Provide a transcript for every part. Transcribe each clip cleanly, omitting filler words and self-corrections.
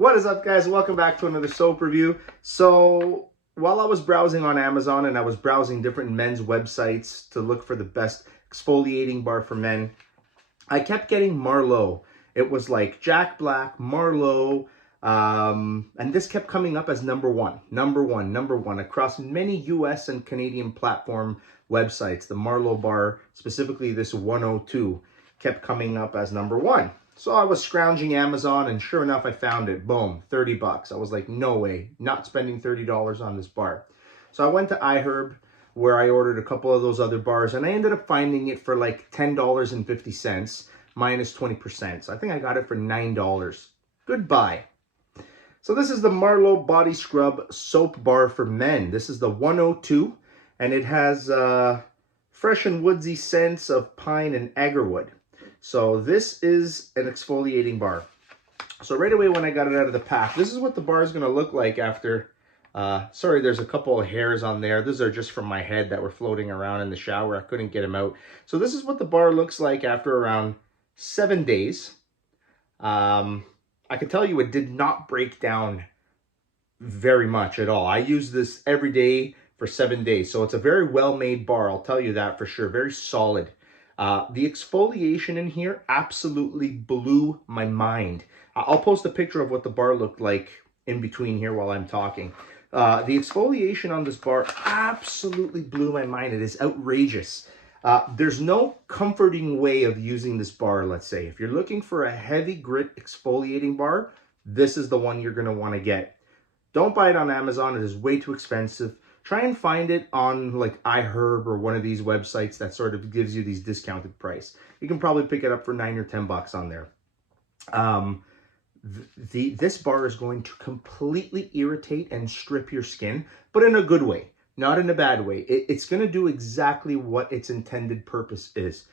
What is up, guys? Welcome back to another soap review. So while I was browsing on Amazon and I was browsing different men's websites to look for the best exfoliating bar for men, I kept getting Marlowe. It was like Jack Black, Marlowe, and this kept coming up as number one across many US and Canadian platform websites. The Marlowe bar, specifically this 102, kept coming up as number one. So I was scrounging Amazon, and sure enough, I found it. Boom, 30 bucks. I was like, no way, not spending $30 on this bar. So I went to iHerb, where I ordered a couple of those other bars, and I ended up finding it for like $10.50 minus 20%. So I think I got it for $9. Goodbye. So this is the Marlowe Body Scrub Soap Bar for Men. This is the 102, and it has fresh and woodsy scents of pine and agarwood. So this is an exfoliating bar. So right away when I got it out of the pack, this is what the bar is going to look like after, sorry, there's a couple of hairs on there. These are just from my head that were floating around in the shower. I couldn't get them out. So this is what the bar looks like after around 7 days. I can tell you it did not break down very much at all. I use this every day for 7 days. So it's a very well-made bar, I'll tell you that for sure. Very solid. The exfoliation in here absolutely blew my mind. I'll post a picture of what the bar looked like in between here while I'm talking. The exfoliation on this bar absolutely blew my mind. It is outrageous. There's no comforting way of using this bar, let's say. If you're looking for a heavy grit exfoliating bar, this is the one you're going to want to get. Don't buy it on Amazon. It is way too expensive. Try and find it on like iHerb or one of these websites that sort of gives you these discounted price. You can probably pick it up for $9 or $10 on there. This bar is going to completely irritate and strip your skin, but in a good way, not in a bad way. It's going to do exactly what its intended purpose is.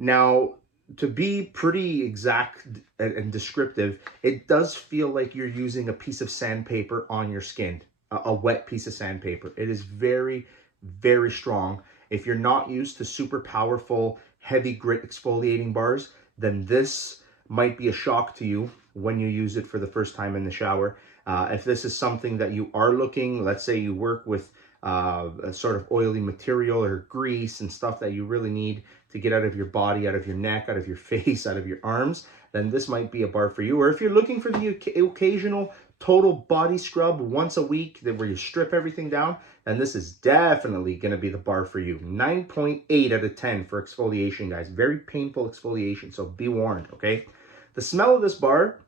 Now, to be pretty exact and descriptive, it does feel like you're using a piece of sandpaper on your skin. A wet piece of sandpaper. It is very, very strong. If you're not used to super powerful, heavy grit exfoliating bars, then this might be a shock to you when you use it for the first time in the shower. If this is something that you are looking, let's say you work with a sort of oily material or grease and stuff that you really need to get out of your body, out of your neck, out of your face, out of your arms, then this might be a bar for you. Or if you're looking for the occasional total body scrub once a week where you strip everything down, then this is definitely going to be the bar for you. 9.8 out of 10 for exfoliation, guys. Very painful exfoliation, so be warned, okay? The smell of this bar,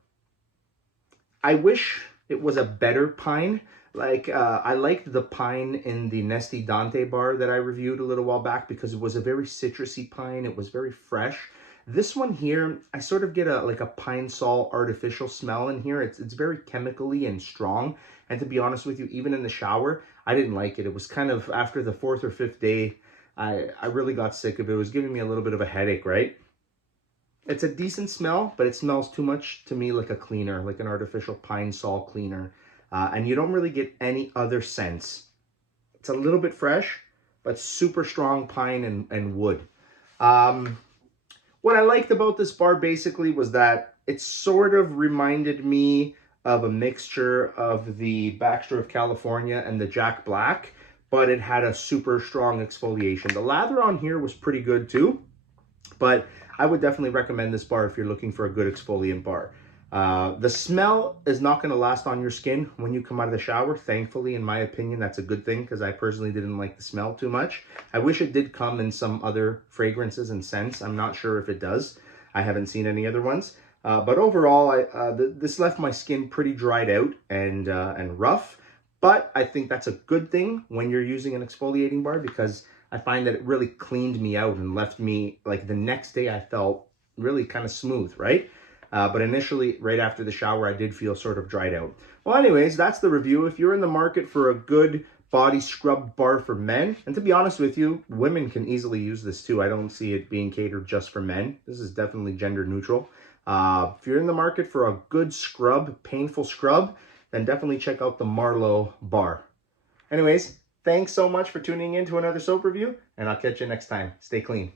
I wish it was a better pine. Like, I liked the pine in the Nesti Dante bar that I reviewed a little while back because it was a very citrusy pine. It was very fresh. This one here, I sort of get like a pine sol artificial smell in here. It's very chemically and strong. And to be honest with you, even in the shower, I didn't like it. It was kind of after the 4th or 5th day, I really got sick of it. It was giving me a little bit of a headache, right? It's a decent smell, but it smells too much to me like a cleaner, like an artificial pine sol cleaner. And you don't really get any other scents. It's a little bit fresh, but super strong pine and wood. What I liked about this bar basically was that it sort of reminded me of a mixture of the Baxter of California and the Jack Black, but it had a super strong exfoliation. The lather on here was pretty good too, but I would definitely recommend this bar if you're looking for a good exfoliant bar. The smell is not going to last on your skin when you come out of the shower. Thankfully, in my opinion, that's a good thing because I personally didn't like the smell too much. I wish it did come in some other fragrances and scents. I'm not sure if it does. I haven't seen any other ones. But overall, this left my skin pretty dried out and rough. But I think that's a good thing when you're using an exfoliating bar because I find that it really cleaned me out and left me, like the next day I felt really kind of smooth, right? But initially, right after the shower, I did feel sort of dried out. Well, anyways, that's the review. If you're in the market for a good body scrub bar for men, and to be honest with you, women can easily use this too. I don't see it being catered just for men. This is definitely gender neutral. If you're in the market for a good scrub, painful scrub, then definitely check out the Marlowe bar. Anyways, thanks so much for tuning in to another soap review, and I'll catch you next time. Stay clean.